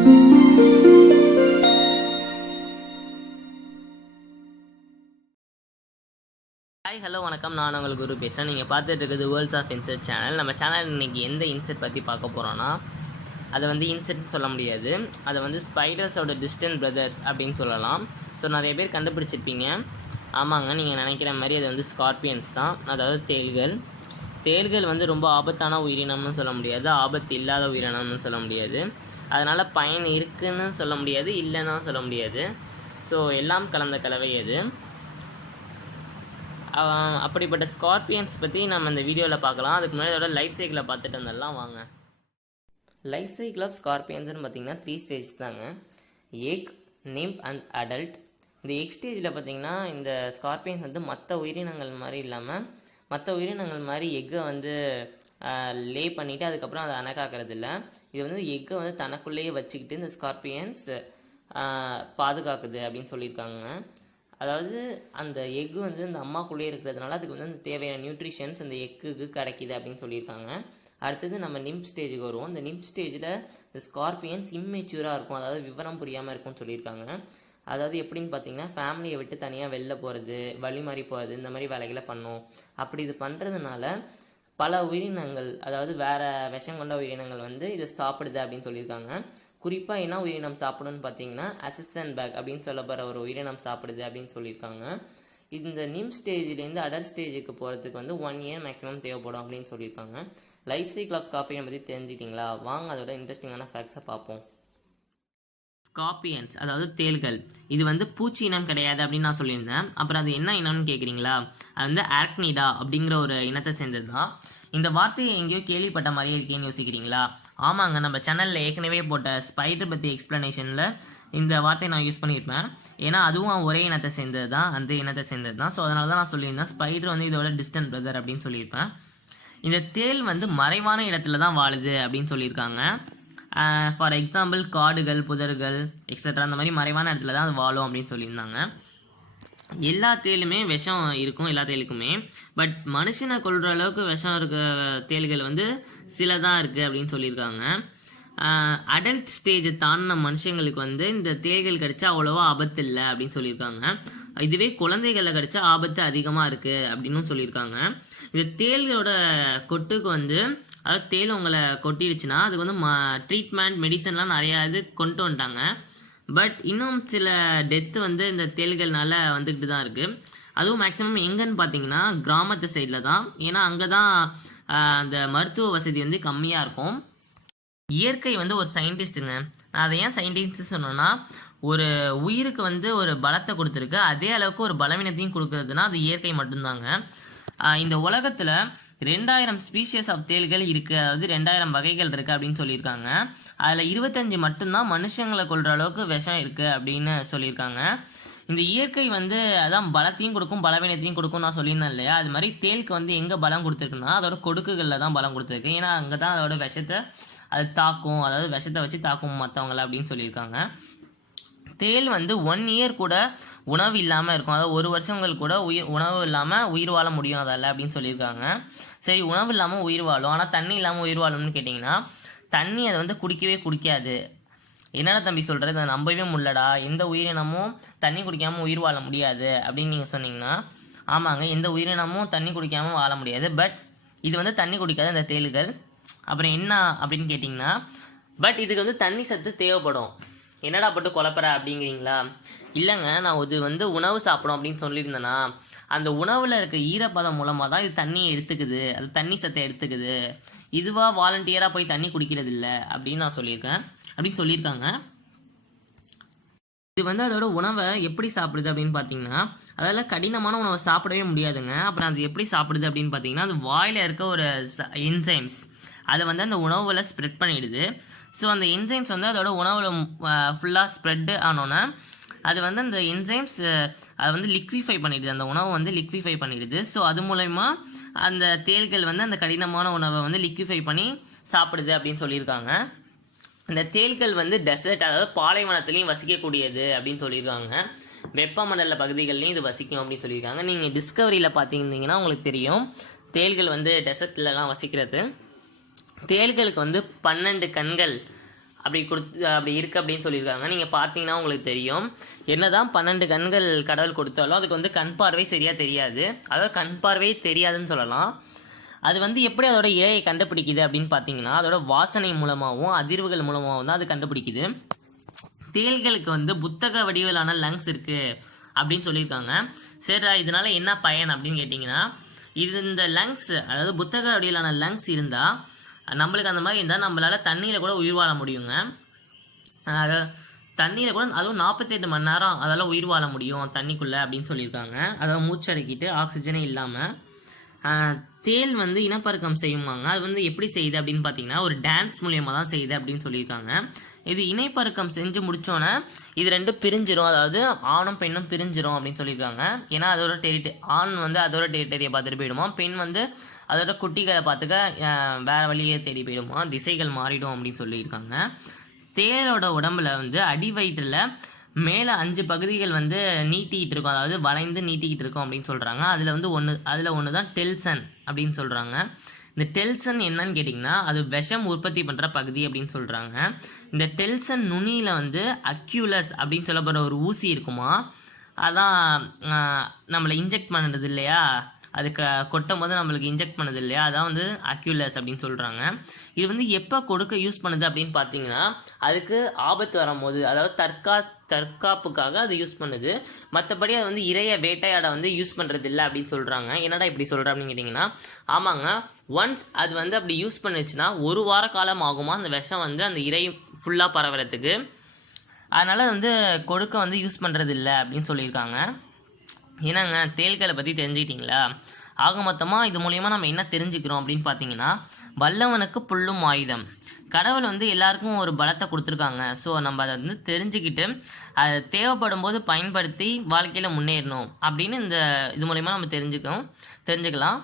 Hi hello வணக்கம், நான் உங்கள் குரு பேசுகிறேன். நீங்கள் பார்த்துட்டு இருக்குது வேர்ல்ட்ஸ் ஆஃப் இன்செர்ட் சேனல். நம்ம சேனல் இன்றைக்கி எந்த இன்செர்ட் பற்றி பார்க்க போகிறோன்னா, அதை வந்து இன்செர்ட்னு சொல்ல முடியாது, அதை வந்து ஸ்பைடர்ஸோட டிஸ்டன்ட் பிரதர்ஸ் அப்படின்னு சொல்லலாம். ஸோ நிறைய பேர் கண்டுபிடிச்சிருப்பீங்க. ஆமாங்க, நீங்கள் நினைக்கிற மாதிரி அது வந்து ஸ்கார்பியன்ஸ் தான், அதாவது தேள்கள். தேள்கள் வந்து ரொம்ப ஆபத்தான உயிரினம்னு சொல்ல முடியாது, ஆபத்து இல்லாத உயிரினம்னு சொல்ல முடியாது. அதனால் பயன் இருக்குன்னு சொல்ல முடியாது, இல்லைன்னா சொல்ல முடியாது. ஸோ எல்லாம் கலந்த கலவை அது. அப்படிப்பட்ட ஸ்கார்பியன்ஸ் பற்றி நம்ம இந்த வீடியோவில் பார்க்கலாம். அதுக்கு முன்னாடி அதோட லைஃப் சைக்கிளை பார்த்துட்டு வந்துடலாம் வாங்க. லைஃப் சைக்கிள் ஆஃப் ஸ்கார்பியன்ஸ்னு பார்த்திங்கன்னா 3 ஸ்டேஜ் தாங்க: எக், நிம்ப் அண்ட் அடல்ட். இந்த எக் ஸ்டேஜில் பார்த்திங்கன்னா இந்த ஸ்கார்பியன்ஸ் வந்து மற்ற உயிரினங்கள் மாதிரி இல்லாமல், மற்ற உயிரினங்கள் மாதிரி எக்கை வந்து லே பண்ணிவிட்டு அதுக்கப்புறம் அதை அணக்காக்கிறது இல்லை. இது வந்து எக்கை வந்து தனக்குள்ளேயே வச்சுக்கிட்டு இந்த ஸ்கார்பியன்ஸ் பாதுகாக்குது அப்படின்னு சொல்லியிருக்காங்க. அதாவது அந்த எக்கு வந்து இந்த அம்மாக்குள்ளேயே இருக்கிறதுனால அதுக்கு வந்து அந்த தேவையான நியூட்ரிஷன்ஸ் அந்த எக்குக்கு கிடைக்கிது அப்படின்னு சொல்லியிருக்காங்க. அடுத்தது நம்ம நிம்ப் ஸ்டேஜுக்கு வருவோம். இந்த நிம்ப் ஸ்டேஜில் இந்த ஸ்கார்பியன்ஸ் இம்மெச்சூராக இருக்கும், அதாவது விவரம் புரியாமல் இருக்கும்னு சொல்லியிருக்காங்க. அதாவது எப்படின்னு பார்த்தீங்கன்னா, ஃபேமிலியை விட்டு தனியாக வெளில போகிறது, வழி மாறி போகிறது, இந்த மாதிரி வேலைகளை பண்ணும். அப்படி இது பண்ணுறதுனால பல உயிரினங்கள், அதாவது வேறு விஷம் கொண்ட உயிரினங்கள் வந்து இதை சாப்பிடுது அப்படின்னு சொல்லியிருக்காங்க. குறிப்பாக என்ன உயிரினம் சாப்பிடுன்னு பார்த்தீங்கன்னா, அசிஸ்டன் பேக் அப்படின்னு சொல்லப்படுற ஒரு உயிரினம் சாப்பிடுது அப்படின்னு சொல்லியிருக்காங்க. இந்த நிம் ஸ்டேஜ்லேருந்து அடல்ட் ஸ்டேஜுக்கு போகிறதுக்கு வந்து 1 இயர் மேக்ஸிமம் தேவைப்படும் அப்படின்னு சொல்லியிருக்காங்க. லைஃப் சைக்கிள் ஆஃப் ஸ்கார்பியன் பற்றி தெரிஞ்சிட்டிங்களா? வாங்க அதோட இன்ட்ரெஸ்டிங்கான ஃபேக்ட்ஸை பார்ப்போம். ஸ்கார்பியன்ஸ் அதாவது தேள்கள், இது வந்து பூச்சி இனம் கிடையாது அப்படின்னு நான் சொல்லியிருந்தேன். அப்புறம் அது என்ன இனம்னு கேட்குறீங்களா? அது வந்து ஆர்க்னிடா அப்படிங்கிற ஒரு இனத்தை சேர்ந்தது தான். இந்த வார்த்தையை எங்கேயோ கேள்விப்பட்ட மாதிரியே இருக்கேன்னு யோசிக்கிறீங்களா? ஆமாங்க, நம்ம சேனலில் ஏற்கனவே போட்ட ஸ்பைடர் பற்றி எக்ஸ்ப்ளனேஷனில் இந்த வார்த்தையை நான் யூஸ் பண்ணியிருப்பேன். ஏன்னா அதுவும் ஒரே இனத்தை சேர்ந்தது தான், அந்த இனத்தை சேர்ந்தது தான். ஸோ அதனால தான் நான் சொல்லியிருந்தேன் ஸ்பைடர் வந்து இதோட டிஸ்டன்ட் பிரதர் அப்படின்னு சொல்லியிருப்பேன். இந்த தேள் வந்து மறைவான இடத்துல தான் வாழுது அப்படின்னு சொல்லியிருக்காங்க. ஃபார் எக்ஸாம்பிள் காடுகள், புதர்கள் எக்ஸட்ரா அந்த மாதிரி மறைவான இடத்துல தான் அது வாழும் அப்படின்னு சொல்லியிருந்தாங்க. எல்லா தேளுமே விஷம் இருக்கும், எல்லா தேளுக்குமே. பட் மனுஷனை கொல்ற அளவுக்கு விஷம் இருக்க தேள்கள் வந்து சில தான் இருக்குது அப்படின்னு சொல்லியிருக்காங்க. அடல்ட் ஸ்டேஜை தாண்டின மனுஷங்களுக்கு வந்து இந்த தேள்கள் கடிச்சா அவ்வளோவா ஆபத்து இல்லை அப்படின்னு சொல்லியிருக்காங்க. இதுவே குழந்தைகளை கடிச்சா ஆபத்து அதிகமாக இருக்குது அப்படின்னு சொல்லியிருக்காங்க. இந்த தேள்களோட கொட்டுக்கு வந்து, அதாவது தேள் உங்களை கொட்டிடுச்சுன்னா அதுக்கு வந்து ட்ரீட்மெண்ட் மெடிசன்லாம் நிறையா இது கொண்டு வந்துட்டாங்க. பட் இன்னும் சில டெத்து வந்து இந்த தேள்கள்னால வந்துக்கிட்டு தான் இருக்குது. அதுவும் மேக்ஸிமம் எங்கன்னு பார்த்தீங்கன்னா கிராமத்து சைடில் தான். ஏன்னா அங்கே தான் அந்த மருத்துவ வசதி வந்து கம்மியாக இருக்கும். இயற்கை வந்து ஒரு சயின்டிஸ்ட்டுங்க. நான் அதை ஏன் சயின்டிஸ்ட் சொன்னேன்னா, ஒரு உயிருக்கு வந்து ஒரு பலத்தை கொடுத்துருக்கு, அதே அளவுக்கு ஒரு பலவீனத்தையும் கொடுக்கறதுனா அது இயற்கை மட்டும்தாங்க. இந்த உலகத்தில் 2000 ஸ்பீஷியஸ் ஆஃப் தேள்கள் இருக்குது, அதாவது 2000 வகைகள் இருக்குது அப்படின்னு சொல்லியிருக்காங்க. அதில் 25 மட்டும்தான் மனுஷங்களை கொள்கிற அளவுக்கு விஷம் இருக்குது அப்படின்னு சொல்லியிருக்காங்க. இந்த இயற்கை வந்து அதான் பலத்தையும் கொடுக்கும் பலவீனத்தையும் கொடுக்கும் நான் சொல்லியிருந்தேன் இல்லையா? அது மாதிரி தேளுக்கு வந்து எங்கே பலம் கொடுத்துருக்குன்னா அதோட கொடுக்குகளில் தான் பலம் கொடுத்துருக்கு. ஏன்னா அங்கே தான் அதோட விஷத்தை அது தாக்கும், அதாவது விஷத்தை வச்சு தாக்கும் மற்றவங்கள அப்படின்னு சொல்லியிருக்காங்க. தேள் வந்து 1 இயர் கூட உணவு இல்லாமல் இருக்கும், அதாவது 1 வருஷங்கள் கூட உணவு இல்லாமல் உயிர் வாழ முடியும் அதில் அப்படின்னு சொல்லியிருக்காங்க. சரி, உணவு இல்லாமல் உயிர் வாழும், ஆனால் தண்ணி இல்லாமல் உயிர் வாழும்னு கேட்டிங்கன்னா, தண்ணி அதை வந்து குடிக்கவே குடிக்காது. என்னடா தம்பி சொல்கிறது, அதை நம்பவே முடியலடா, எந்த உயிரினமும் தண்ணி குடிக்காமல் உயிர் வாழ முடியாது அப்படின்னு நீங்கள் சொன்னீங்கன்னா, ஆமாங்க, எந்த உயிரினமும் தண்ணி குடிக்காமல் வாழ முடியாது. பட் இது வந்து தண்ணி குடிக்காது இந்த தேள்கள். அப்புறம் என்ன அப்படின்னு கேட்டிங்கன்னா, பட் இதுக்கு வந்து தண்ணி சத்து தேவைப்படும். என்னடா போட்டு குழப்பற அப்படிங்கிறீங்களா? இல்லைங்க, நான் இது வந்து உணவு சாப்பிடும் அப்படின்னு சொல்லியிருந்தேன்னா, அந்த உணவில் இருக்க ஈரப்பதம் மூலமாக தான் இது தண்ணியை எடுத்துக்குது, அது தண்ணி சத்தை எடுத்துக்குது. இதுவாக வாலண்டியராக போய் தண்ணி குடிக்கிறது இல்லை அப்படின்னு நான் சொல்லியிருக்கேன் அப்படின்னு சொல்லியிருக்காங்க. இது வந்து அதோட உணவை எப்படி சாப்பிடுது அப்படின்னு பார்த்தீங்கன்னா, அதில் கடினமான உணவை சாப்பிடவே முடியாதுங்க. அப்புறம் அது எப்படி சாப்பிடுது அப்படின்னு பார்த்தீங்கன்னா, அது வாயில் இருக்க ஒரு என்சைம்ஸ் அதை வந்து அந்த உணவுல ஸ்ப்ரெட் பண்ணிடுது. ஸோ அந்த என்சைம்ஸ் வந்து அதோட உணவில் ஃபுல்லாக ஸ்ப்ரெட்டு ஆனோன்னா அது வந்து அந்த என்சைம்ஸ் அதை வந்து லிக்விஃபை பண்ணிடுது, அந்த உணவை வந்து லிக்விஃபை பண்ணிடுது. ஸோ அது மூலயமா அந்த தேள்கள் வந்து அந்த கடினமான உணவை வந்து லிக்விஃபை பண்ணி சாப்பிடுது அப்படின்னு சொல்லியிருக்காங்க. இந்த தேள்கள் வந்து டெசர்ட், அதாவது பாலைவனத்துலேயும் வசிக்கக்கூடியது அப்படின்னு சொல்லியிருக்காங்க. வெப்பமண்டல பகுதிகள்லையும் இது வசிக்கும் அப்படின்னு சொல்லியிருக்காங்க. நீங்கள் டிஸ்கவரியில் பார்த்திருந்தீங்கன்னா உங்களுக்கு தெரியும், தேள்கள் வந்து டெசர்ட்லலாம் வசிக்கிறது. தேள்களுக்கு வந்து 12 கண்கள் அப்படி இருக்குது அப்படின்னு சொல்லியிருக்காங்க. நீங்கள் பார்த்தீங்கன்னா உங்களுக்கு தெரியும், என்னதான் 12 கண்கள் கடவுள் கொடுத்தாலும் அதுக்கு வந்து கண் பார்வை சரியாக தெரியாது. அதாவது கண் பார்வை தெரியாதுன்னு சொல்லலாம். அது வந்து எப்படி அதோட இரையை கண்டுபிடிக்குது அப்படின்னு பார்த்தீங்கன்னா, அதோட வாசனை மூலமாகவும் அதிர்வுகள் மூலமாகவும் தான் அது கண்டுபிடிக்குது. தேள்களுக்கு வந்து புத்தக வடிவிலான லங்ஸ் இருக்குது அப்படின்னு சொல்லியிருக்காங்க. சரி, இதனால என்ன பயன் அப்படின்னு கேட்டிங்கன்னா, இந்த லங்ஸ், அதாவது புத்தக வடிவிலான லங்ஸ் இருந்தால், நம்மளுக்கு அந்த மாதிரி இருந்தால் நம்மளால் தண்ணியில் கூட உயிர் வாழ முடியுங்க. அதாவது தண்ணியில் கூட, அதுவும் 48 மணி நேரம் அதால் உயிர் வாழ முடியும் தண்ணிக்குள்ளே அப்படின்னு சொல்லியிருக்காங்க. அதாவது மூச்சடக்கிட்டு ஆக்சிஜனே இல்லாமல். தேள் வந்து இனப்பெருக்கம் செய்யுமாங்க. அது வந்து எப்படி செய்யுது அப்படின்னு பார்த்தீங்கன்னா, ஒரு டான்ஸ் மூலியமாக தான் செய்யுது அப்படின்னு சொல்லியிருக்காங்க. இது இனப்பெருக்கம் செஞ்சு முடித்தோன்னே இது ரெண்டும் பிரிஞ்சிரும், அதாவது ஆணும் பெண்ணும் பிரிஞ்சிரும் அப்படின்னு சொல்லியிருக்காங்க. ஏன்னா அதோட ஆண் வந்து அதோட டெரிட்டரியை பார்த்துட்டு போயிடுமா, பெண் வந்து அதோட குட்டிகளை பார்த்துக்க வேறு வழியே தேடி போயிடுமா, திசைகள் மாறிடும் அப்படின்னு சொல்லியிருக்காங்க. தேளோட உடம்புல வந்து அடி வயிற்றில் மேலே 5 பகுதிகள் வந்து நீட்டிக்கிட்டு இருக்கும், அதாவது வளைந்து நீட்டிக்கிட்டு இருக்கும் அப்படின்னு சொல்கிறாங்க. அதில் ஒன்று தான் டெல்சன் அப்படின்னு சொல்கிறாங்க. இந்த டெல்சன் என்னன்னு கேட்டிங்கன்னா, அது விஷம் உற்பத்தி பண்ணுற பகுதி அப்படின்னு சொல்கிறாங்க. இந்த டெல்சன் நுனியில் வந்து அக்யூலஸ் அப்படின்னு சொல்லப்படுற ஒரு ஊசி இருக்குமா, அதான் நம்மளை இன்ஜெக்ட் பண்ணுறது இல்லையா, அதுக்கு கொட்டும் போது நம்மளுக்கு இன்ஜெக்ட் பண்ணது இல்லையா, அதான் வந்து அக்யூலஸ் அப்படின்னு சொல்கிறாங்க. இது வந்து எப்போ கொடுக்க யூஸ் பண்ணுது அப்படின்னு பார்த்தீங்கன்னா, அதுக்கு ஆபத்து வரும்போது, அதாவது தற்காப்புக்காக அது யூஸ் பண்ணுது. மற்றபடி அது வந்து இரையை வேட்டையாட வந்து யூஸ் பண்ணுறது இல்லை அப்படின்னு சொல்கிறாங்க. என்னடா இப்படி சொல்கிற அப்படின்னு கேட்டிங்கன்னா, ஆமாங்க, ஒன்ஸ் அது வந்து அப்படி யூஸ் பண்ணுச்சுன்னா 1 வார காலம் ஆகுமா அந்த விஷம் வந்து அந்த இரை ஃபுல்லாக பரவுறதுக்கு. அதனால் வந்து கொடுக்க வந்து யூஸ் பண்ணுறது இல்லை அப்படின்னு சொல்லியிருக்காங்க. ஏன்னாங்க, தேள்களை பற்றி தெரிஞ்சுக்கிட்டிங்களா? ஆக மொத்தமாக இது மூலயமா நம்ம என்ன தெரிஞ்சுக்கிறோம் அப்படின்னு பார்த்தீங்கன்னா, வல்லவனுக்கு புல்லும் ஆயுதம். கடவுள் வந்து எல்லாருக்கும் ஒரு பலத்தை கொடுத்துருக்காங்க. ஸோ நம்ம அதை வந்து தெரிஞ்சுக்கிட்டு அதை தேவைப்படும் போது பயன்படுத்தி வாழ்க்கையில் முன்னேறணும் அப்படின்னு இது மூலயமா நம்ம தெரிஞ்சுக்கலாம்.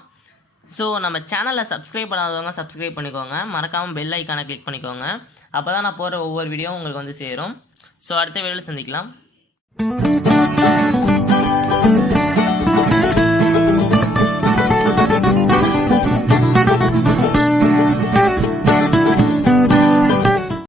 ஸோ நம்ம சேனலை சப்ஸ்கிரைப் பண்ணாதவங்க சப்ஸ்கிரைப் பண்ணிக்கோங்க. மறக்காமல் பெல் ஐக்கானை கிளிக் பண்ணிக்கோங்க. அப்போ தான் நான் போகிற ஒவ்வொரு வீடியோவும் உங்களுக்கு வந்து சேரும். ஸோ அடுத்த வீடியோவில் சந்திக்கலாம்.